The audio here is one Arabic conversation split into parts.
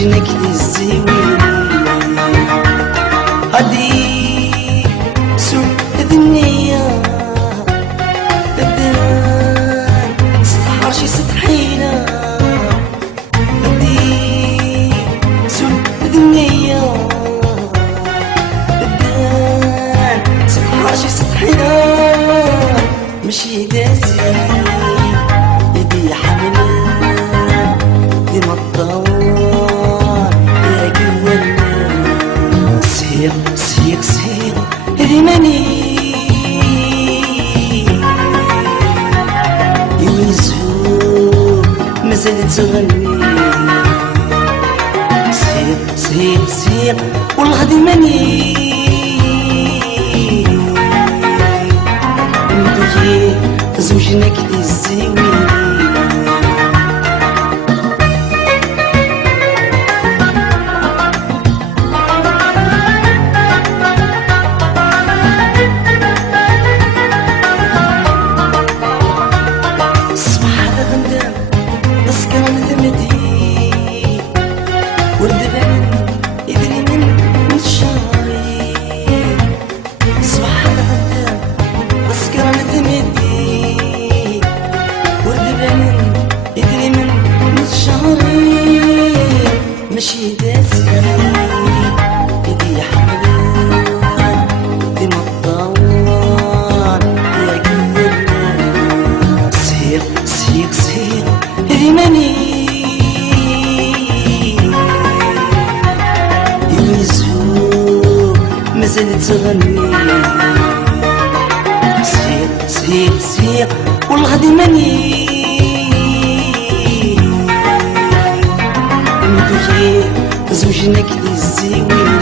زوجنا كدي الزوين غادي سوق الدنيا بدان سطحر شي سطحينا غادي سوق الدنيا بدان سطحر شي سطحينا ماشي دازي يدي حملة ديما الدوار يا قوانا سير سير سير هذي ماني يويزو مازال تغني سير سير سير والغدي ماني زوجنا كدي الزوين الصباح على غندام تسكر ندمتي ورد بان يدري من الشهري الصباح على غندام تسكر ندمتي يدري من الشهري ماشي داسي يدي حملان ديما الدوار يا قوانا سير سير سير هذي ماني يويزو مازال تغني سير سير سير والغدي ماني زوجنا كدي الزوين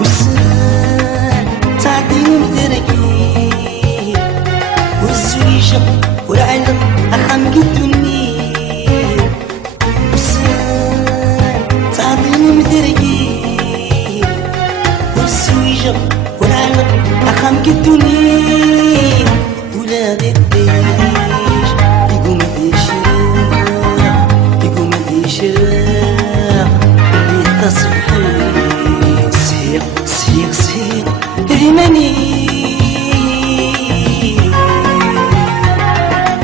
وسان تعديني مدركي والزويجة والعلم أخام قدوني وسان تعديني مدركي والعالم أخام قدوني ولادي الديش يقوم ديشراق يقوم ديشراق اللي تصبحي سير سير سير هذي ماني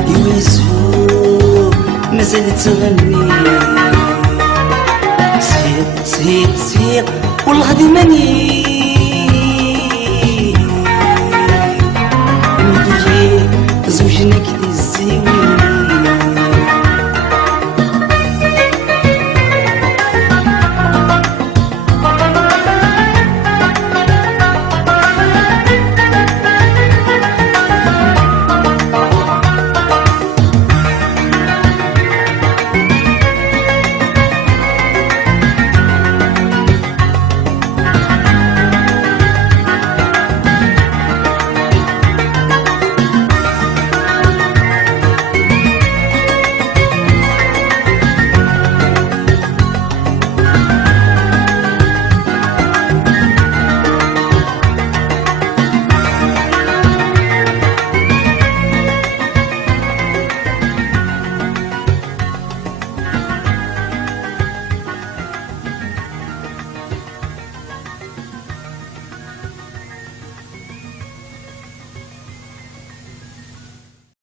يويزو مازال تغني سير سير سير والغدي ماني